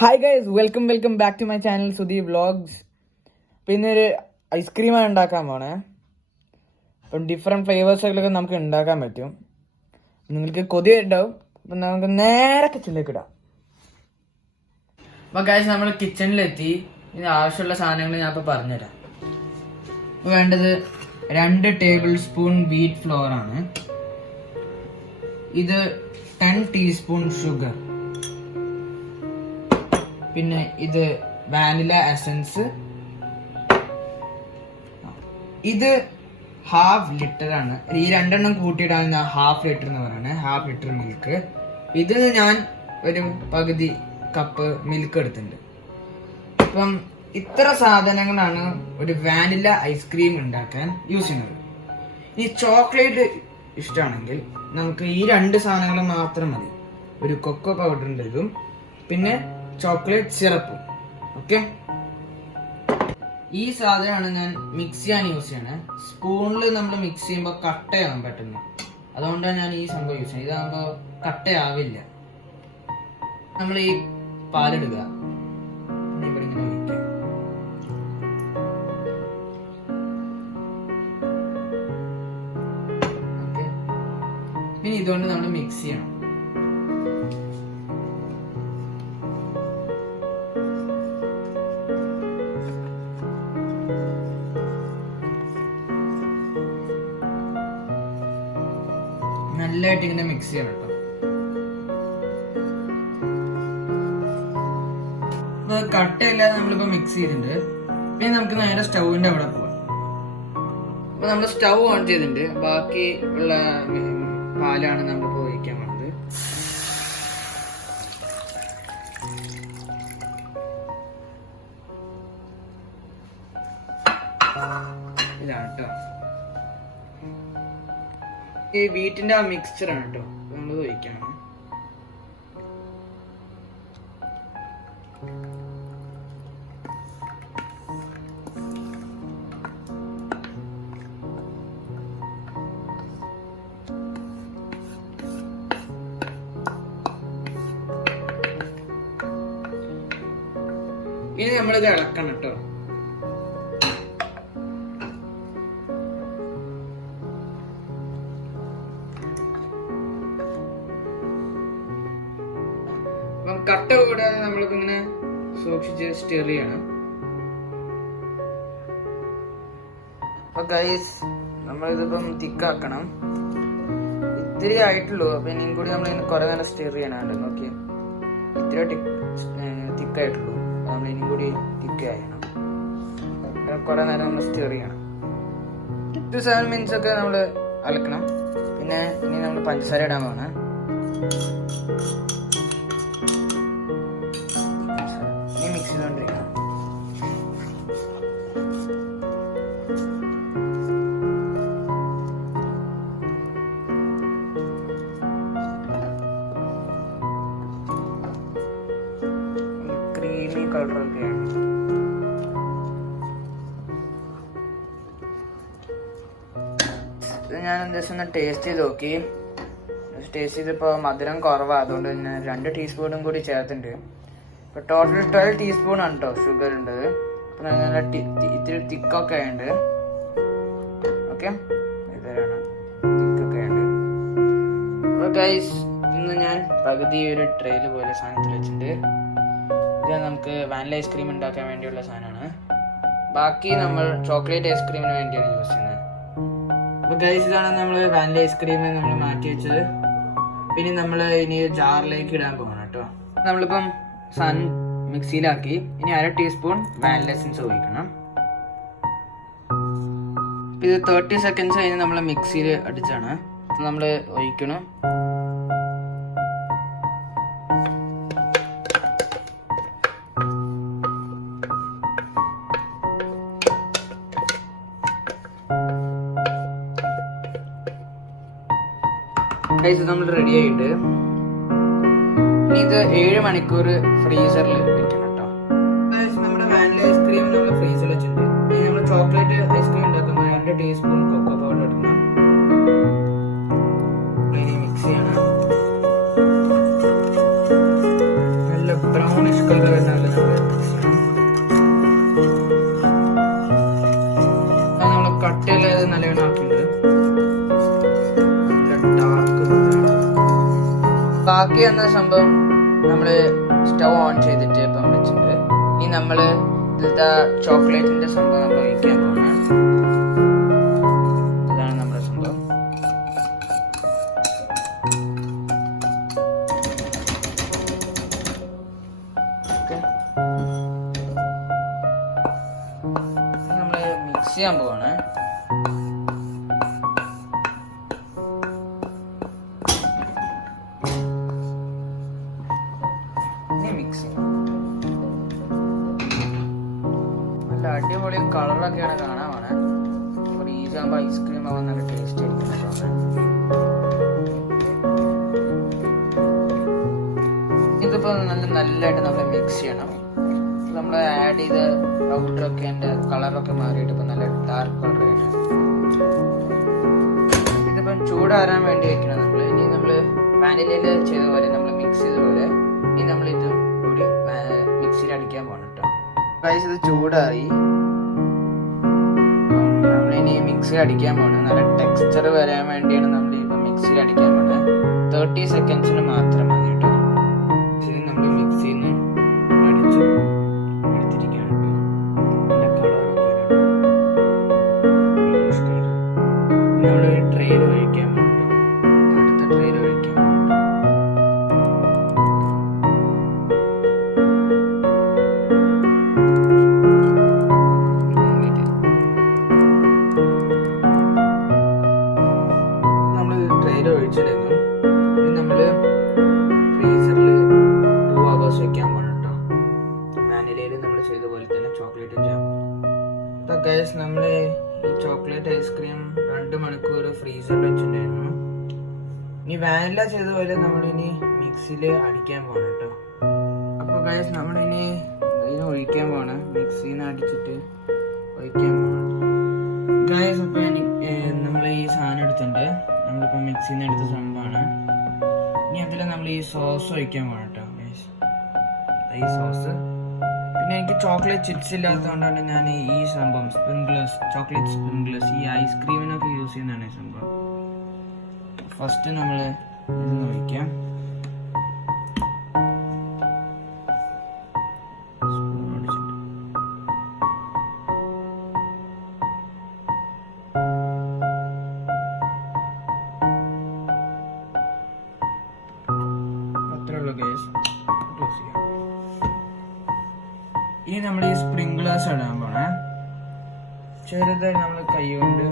Hi guys, welcome back to my channel Sudhi vlogs. അപ്പം ഇന്നൊരു ഐസ്ക്രീമാണ് ഉണ്ടാക്കാൻ പോണേ. അപ്പം ഡിഫറെൻറ്റ് ഫ്ലേവേഴ്സുകളൊക്കെ നമുക്ക് ഉണ്ടാക്കാൻ പറ്റും. നിങ്ങൾക്ക് കൊതി ഉണ്ടാവും. അപ്പം നമുക്ക് നേരെ കിച്ചണിലേക്ക് ഇടാം. അപ്പം ഗൈസ്, നമ്മൾ കിച്ചണിലെത്തി. ഇതിന് ആവശ്യമുള്ള സാധനങ്ങൾ ഞാൻ ഇപ്പോൾ പറഞ്ഞുതരാം. ഇപ്പോൾ വേണ്ടത് 2 ടേബിൾ സ്പൂൺ വീറ്റ് ഫ്ലോർ ആണ്. ഇത് 10 ടീസ്പൂൺ ഷുഗർ. പിന്നെ ഇത് വാനില എസൻസ്. ഇത് 1/2 ലിറ്റർ ആണ്. ഈ 2 കൂട്ടിയിട്ടാണ് ഞാൻ 1/2 ലിറ്റർ എന്ന് പറയുന്നത്. 1/2 ലിറ്റർ മിൽക്ക്. ഇത് ഞാൻ ഒരു പകുതി കപ്പ് മിൽക്ക് എടുത്തിട്ടുണ്ട്. അപ്പം ഇത്ര സാധനങ്ങളാണ് ഒരു വാനില ഐസ്ക്രീം ഉണ്ടാക്കാൻ യൂസ് ചെയ്യുന്നത്. ഈ ചോക്ലേറ്റ് ഇഷ്ടമാണെങ്കിൽ നമുക്ക് ഈ 2 സാധനങ്ങൾ മാത്രം മതി. ഒരു കൊക്കോ പൗഡറിൻ്റെ ഇതും പിന്നെ ചോക്ലേറ്റ് സിറപ്പും. ഓക്കെ, ഈ സാധനമാണ് ഞാൻ മിക്സ് ചെയ്യാൻ യൂസ് ചെയ്യണത്. സ്പൂണിൽ നമ്മൾ മിക്സ് ചെയ്യുമ്പോൾ കട്ടയാകും പെട്ടെന്ന്. അതുകൊണ്ടാണ് ഞാൻ ഈ സംഭവം യൂസ് ചെയ്യുന്നത്. ഇതാകുമ്പോൾ കട്ടയാവില്ല. നമ്മൾ ഈ പാലെടുക്കുക, ഇവിടെ ഇങ്ങനെ ഒഴിക്കുക. ഓക്കെ, ഇനി ഇതുകൊണ്ട് നമ്മൾ മിക്സ് ചെയ്യണം. നല്ലതായിട്ട് ഇങ്ങനെ മിക്സ് ചെയ്യണം കേട്ടോ. കട്ടയില്ലാതെ നമ്മളിപ്പോ മിക്സ് ചെയ്തിട്ടുണ്ട്. പിന്നെ നമുക്ക് നേരെ സ്റ്റൗവിന്റെ അവിടെ പോവാം. അപ്പൊ നമ്മൾ സ്റ്റൗ ഓൺ ചെയ്തിട്ടുണ്ട്. ബാക്കി ഉള്ള പാലാണ് നമ്മളിപ്പോ ഒഴിക്കാൻ പോണത്. ഇതാണ് കേട്ടോ, ഈ വീറ്റിന്റെ ആ മിക്സ്ചർ ആണ് കേട്ടോ നമ്മൾ ഒഴിക്കണം. ഇനി നമ്മളിത് ഇളക്കണം കേട്ടോ. കട്ട കൂടാതെ നമ്മളിപ്പോ ഇങ്ങനെ സൂക്ഷിച്ച് സ്റ്റിർ ചെയ്യണം. അപ്പൊ ഗൈസ്, നമ്മളിതിപ്പം തിക്കാക്കണം. ഇത്തിരി ആയിട്ടുള്ളൂ. അപ്പൊ ഇനിയും കൂടി നമ്മളിങ്ങനെ കുറെ നേരം സ്റ്റിർ ചെയ്യണമല്ലോ. നോക്കി, ഇത്തിരി തിക്കായിട്ടുള്ളൂ. നമ്മൾ ഇനിയും കൂടി തിക്ക് ചെയ്യണം. കുറെ നേരം നമ്മൾ സ്റ്റിർ ചെയ്യണം. 7 മിനിറ്റ്സ് ഒക്കെ നമ്മൾ അലക്കണം. പിന്നെ ഇനി നമ്മൾ പഞ്ചസാര ഇടാൻ പോകണം. മിക്സ് ചെയ്തോണ്ടിരിക്കണം. ക്രീമി കളറൊക്കെയാണ്. ഇത് ഞാൻ ജസ്റ്റ് ഒന്ന് ടേസ്റ്റ് ചെയ്ത് നോക്കി. ടേസ്റ്റ് ചെയ്തപ്പോൾ മധുരം കുറവാണ്. അതുകൊണ്ട് തന്നെ 2 ടീസ്പൂണും കൂടി ചേർത്തിട്ടുണ്ട്. ഇപ്പോൾ ടോട്ടൽ 12 ടീസ്പൂൺ ആണ് കേട്ടോ ഷുഗർ ഉണ്ടത്. അപ്പം നല്ല ഇത്തിരി തിക്കൊക്കെ ഉണ്ട്. ഓക്കെ, ഇതാണ് തിക്കൊക്കെ ഉണ്ട്. അപ്പോൾ ഗൈസ്, ഇന്ന് ഞാൻ പകുതി ഒരു ട്രെയിൽ പോലെ സാധനത്തിൽ വെച്ചിട്ടുണ്ട്. ഇത് നമുക്ക് വാനില ഐസ്ക്രീം ഉണ്ടാക്കാൻ വേണ്ടിയുള്ള സാധനമാണ്. ബാക്കി നമ്മൾ ചോക്ലേറ്റ് ഐസ്ക്രീമിന് വേണ്ടിയാണ് യൂസ് ചെയ്യുന്നത്. അപ്പോൾ ഗൈസ്, ഇതാണ് നമ്മൾ വാനില ഐസ്ക്രീം നമ്മൾ മാറ്റി വെച്ചത്. പിന്നെ നമ്മൾ ഇനി ജാറിലേക്ക് ഇടാൻ പോകണം കേട്ടോ. നമ്മളിപ്പം സാധനം മിക്സിയിലാക്കി. ഇനി 1/2 ടീസ്പൂൺ വാനില എസൻസ് ഒഴിക്കണം. ഇത് 30 സെക്കൻഡ്സ് കഴിഞ്ഞ് നമ്മൾ മിക്സിയിൽ അടിച്ചാണ് നമ്മൾ ഒഴിക്കണം. നമ്മൾ റെഡി ആയിട്ട് ഇനി ഇത് 7 മണിക്കൂർ ഫ്രീസറിൽ വെക്കണം കേട്ടോ. നമ്മുടെ വാനില ഐസ്ക്രീം നമ്മൾ ഫ്രീസറിൽ വെച്ചിട്ടുണ്ട്. ഇനി നമ്മൾ ചോക്ലേറ്റ് ഐസ്ക്രീം ഉണ്ടാക്കുമ്പോൾ 2 ടീസ്പൂൺ കൊക്കോ പൗഡർ എടുക്കണം. മിക്സ് ചെയ്യണം. നല്ല ബ്രൗണിഷ് കളർ വരുന്ന പോലെ നമ്മൾ മിക്സ് ചെയ്യണം. അത് നമ്മൾ കട്ടയിലത് നല്ലവണ്ണം ആക്കിയിട്ടുണ്ട്. ബാക്കി വന്ന സംഭവം നമ്മൾ സ്റ്റൗ ഓൺ ചെയ്തിട്ട് ഇപ്പം വെച്ചിട്ടുണ്ട്. ഇനി നമ്മൾ ഇതിലത്തെ ചോക്ലേറ്റിന്റെ സംഭവം നമ്മൾ ഒഴിക്കാൻ പോകണം. ഇതാണ് നമ്മുടെ സംഭവം. നമ്മൾ മിക്സ് ചെയ്യാൻ പോവാണ്. നല്ല അടിപൊളി കളറൊക്കെയാണ് കാണാൻ വേണേ. ഒരു ഈസാകുമ്പോൾ ഐസ്ക്രീം ആവാൻ നല്ല ടേസ്റ്റ് ആയിരിക്കും. ഇതിപ്പോൾ നല്ലതായിട്ട് നമ്മൾ മിക്സ് ചെയ്യണം. നമ്മൾ ആഡ് ചെയ്ത പൗഡറൊക്കെ അതിൻ്റെ കളറൊക്കെ മാറിയിട്ട് ഇപ്പം നല്ല ഡാർക്ക് കളറായിട്ട്. ഇതിപ്പം ചൂടാറാൻ വേണ്ടി വെക്കണം നമ്മൾ. ഇനി നമ്മൾ വാനിലയിൽ ചെയ്ത പോലെ നമ്മൾ മിക്സ് ചെയ്ത പോലെ ഇനി നമ്മൾ ഇത് കൂടി മിക്സിയിൽ അടിക്കാൻ പോകണം കേട്ടോ. ഗൈസ് ഇത് ചൂടായി. നമ്മളിനി മിക്സിയിൽ അടിക്കാൻ പോകണം. നല്ല ടെക്സ്ചർ വരാൻ വേണ്ടിയാണ് നമ്മൾ ഇപ്പം മിക്സിയിൽ അടിക്കാൻ പോകണം. 30 സെക്കൻഡ്സിന് മാത്രം മതി കേട്ടോ. ഇത് നമ്മൾ മിക്സിയിൽ നിന്ന് അടിച്ചു എടുത്തിരിക്കുകയാണ് കേട്ടോ. നല്ല കളറൊക്കെ നമ്മൾ ട്രെയിൽ ഒഴിക്കാൻ പോകണം കേട്ടോ. അടുത്ത ട്രെയിൽ ഒഴിക്കാൻ പോകണം. ഒഴിച്ചിടുന്നു. ഇനി നമ്മൾ ഫ്രീസറിൽ 2 hours വെക്കാൻ പോകണം കേട്ടോ. വാനിലയിൽ നമ്മൾ ചെയ്ത പോലെ തന്നെ ചോക്ലേറ്റും ചെയ്യാം. അപ്പോൾ ഗൈസ് നമ്മൾ ഈ ചോക്ലേറ്റ് ഐസ്ക്രീം 2 മണിക്കൂർ ഫ്രീസറിൽ വെച്ചിട്ടുണ്ടായിരുന്നു. ഇനി വാനില ചെയ്ത പോലെ നമ്മളിനി മിക്സിയിൽ അടിക്കാൻ പോകണം കേട്ടോ. അപ്പോൾ ഗൈസ് നമ്മളിനി ഇതിന് ഒഴിക്കാൻ പോകണം. മിക്സിയിൽ നിന്ന് അടിച്ചിട്ട് ഒഴിക്കാൻ പോകണം ഗൈസ്. അപ്പോൾ നമ്മൾ ഈ സാധനം എടുത്തിട്ടുണ്ട്. നമ്മളിപ്പോൾ മിക്സിയിൽ നിന്ന് എടുത്ത സംഭവമാണ്. ഇനി അതിൽ നമ്മൾ ഈ സോസ് ഒഴിക്കാൻ പോകണം കേട്ടോ. ഈ സോസ് പിന്നെ എനിക്ക് ചോക്ലേറ്റ് ചിപ്സ് ഇല്ലാത്തതുകൊണ്ടാണ് ഞാൻ ഈ സംഭവം സ്പ്രിംഗ്ലേഴ്സ്, ചോക്ലേറ്റ് സ്പ്രിംഗ്ലേഴ്സ് ഈ ഐസ്ക്രീമിനൊക്കെ യൂസ് ചെയ്യുന്നതാണ് ഈ സംഭവം. ഫസ്റ്റ് നമ്മൾ ഇതൊന്ന് ഒഴിക്കാം. ഇനി നമ്മൾ ഈ സ്പ്രിംഗ്ലേഴ്സ് ഇടാൻ പോണേ. ചെറുതായി നമ്മൾ കൈ കൊണ്ട്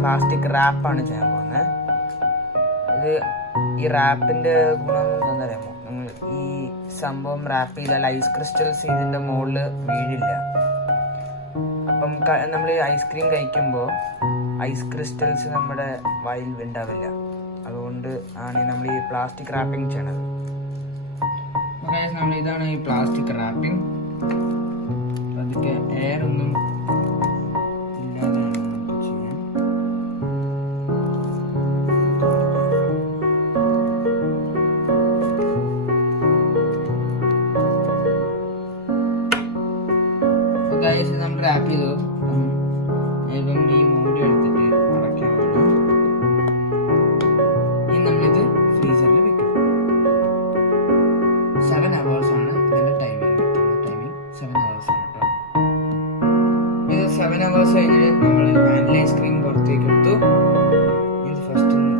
പ്ലാസ്റ്റിക് റാപ്പാണ് ചെയ്യാൻ പോകുന്നത്. ഇത് ഈ റാപ്പിന്റെ ഗുണം എന്താണെന്ന് അറിയാമോ? നമ്മൾ ഈ സംഭവം റാപ്പ് ചെയ്താൽ ഐസ് ക്രിസ്റ്റൽസ് ഇതിന്റെ മുകളിൽ വീഴില്ല. അപ്പം നമ്മൾ ഐസ്ക്രീം കഴിക്കുമ്പോൾ ഐസ് ക്രിസ്റ്റൽസ് നമ്മുടെ വായിൽ ഉണ്ടാവില്ല. അതുകൊണ്ട് ആണ് നമ്മൾ ഈ പ്ലാസ്റ്റിക് റാപ്പിംഗ് ചെയ്യണത്. നമ്മൾ ഇതാണ് ഈ പ്ലാസ്റ്റിക് റാപ്പിംഗ്. അതൊക്കെ എയർ ഒന്നും ഇല്ലാതെ ചെയ്യാൻ. നമ്മൾ റാപ്പ് ചെയ്തു. ഈ മൂടി എടുത്തിട്ട് അടയ്ക്കാൻ വേണം. ഇനി നമ്മളിത് ഫ്രീസറിൽ വെക്കും. 7 hours ആണ് ഇതിന്റെ ടൈമിംഗ്. 7 hours ആണ് കേട്ടോ. ഇത് 7 hours കഴിഞ്ഞ് നമ്മൾ വാനില ഐസ്ക്രീം പുറത്തേക്ക് എടുത്തു. ഇത് ഫസ്റ്റ് എടുത്തു.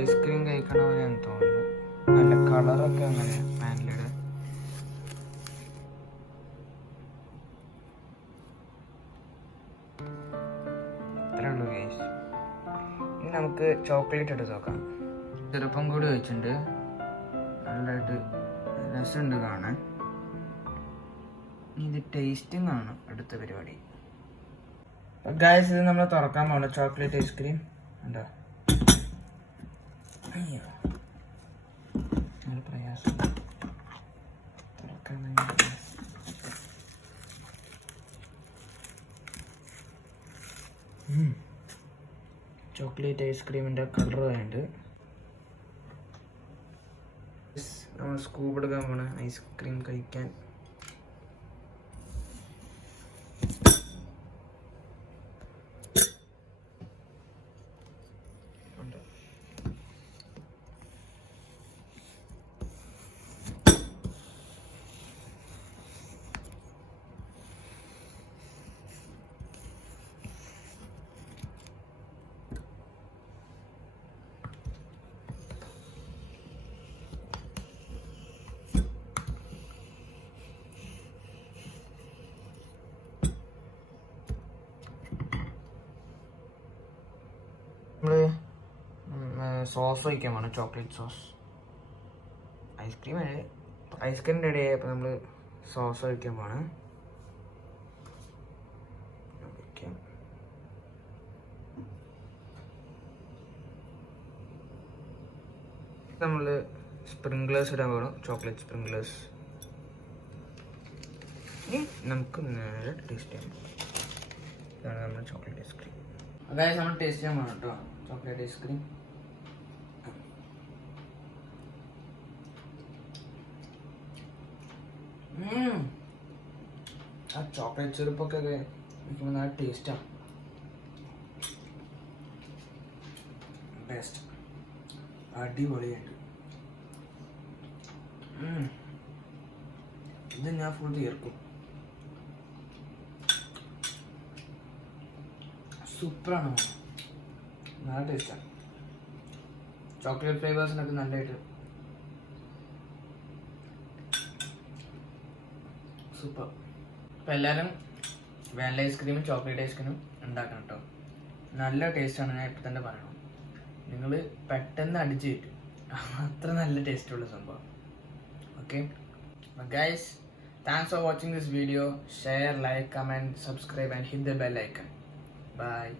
ഐസ്ക്രീം കഴിക്കണ പോലെയാന്ന് തോന്നുന്നു. നല്ല കളറൊക്കെ അങ്ങനെ പാനിലിടെ. അത്രേ ഉള്ളൂ ഗൈസ്. ഇനി നമുക്ക് ചോക്ലേറ്റ് എടുത്ത് നോക്കാം. ചെറുപ്പം കൂടി വെച്ചിട്ടുണ്ട്, നല്ലതായിട്ട് രസമുണ്ട് കാണാൻ. ഇത് ടേസ്റ്റിംഗ് ആണ് അടുത്ത പരിപാടി. ഗൈസ്, ഇത് നമ്മൾ തുറക്കാൻ പോകണം ചോക്ലേറ്റ് ഐസ്ക്രീം. ഉണ്ടോ? അയ്യോ, നല്ല പ്രയാസം തുറക്കാൻ. ചോക്ലേറ്റ് ഐസ്ക്രീമിൻ്റെ കളർ വേണ്ട. നമ്മൾ സ്കൂപ്പ് എടുക്കാൻ പോണ ഐസ്ക്രീം കഴിക്കാൻ. നമ്മൾ സോസ് വയ്ക്കാൻ വേണം, ചോക്ലേറ്റ് സോസ്. ഐസ്ക്രീമിൻ്റെ ഇടയിൽ അപ്പോൾ നമ്മൾ സോസ് വയ്ക്കാൻ വേണം. നമ്മൾ സ്പ്രിംഗ്ലേഴ്സ് ഇടാൻ വേണം, ചോക്ലേറ്റ് സ്പ്രിംഗ്ലേഴ്സ്. നമുക്ക് നേരെ ടേസ്റ്റ് ചെയ്യാം. ഇതാണ് നമ്മുടെ ചോക്ലേറ്റ് ഐസ്ക്രീം. അതായത് നമ്മൾ ടേസ്റ്റ് ചെയ്യാൻ വേണം കേട്ടോ ചോക്ലേറ്റ് ഐസ്ക്രീം. ആ ചോക്ലേറ്റ് ചെറുപ്പൊക്കെ കഴിക്കുമ്പോൾ നല്ല ടേസ്റ്റാണ്. ബെസ്റ്റ്, അടിപൊളിയായിട്ട്. ഇത് ഞാൻ ഫുൾ തീർക്കും. സൂപ്പറാണ്, നല്ല ടേസ്റ്റാണ്. ചോക്ലേറ്റ് ഫ്ലേവേഴ്സിനൊക്കെ നല്ലതായിട്ട് സൂപ്പർ. അപ്പോൾ എല്ലാവരും വാനില ഐസ്ക്രീമും ചോക്ലേറ്റ് ഐസ്ക്രീമും ഉണ്ടാക്കണം കേട്ടോ. നല്ല ടേസ്റ്റാണ്, ഞാൻ ഇപ്പം തന്നെ പറയണം. നിങ്ങൾ പെട്ടെന്ന് അടിച്ച് കിട്ടും, അത്ര നല്ല ടേസ്റ്റുള്ള സംഭവം. Okay guys, thanks for watching this video. Share, like, comment, subscribe and hit the bell icon. Bye.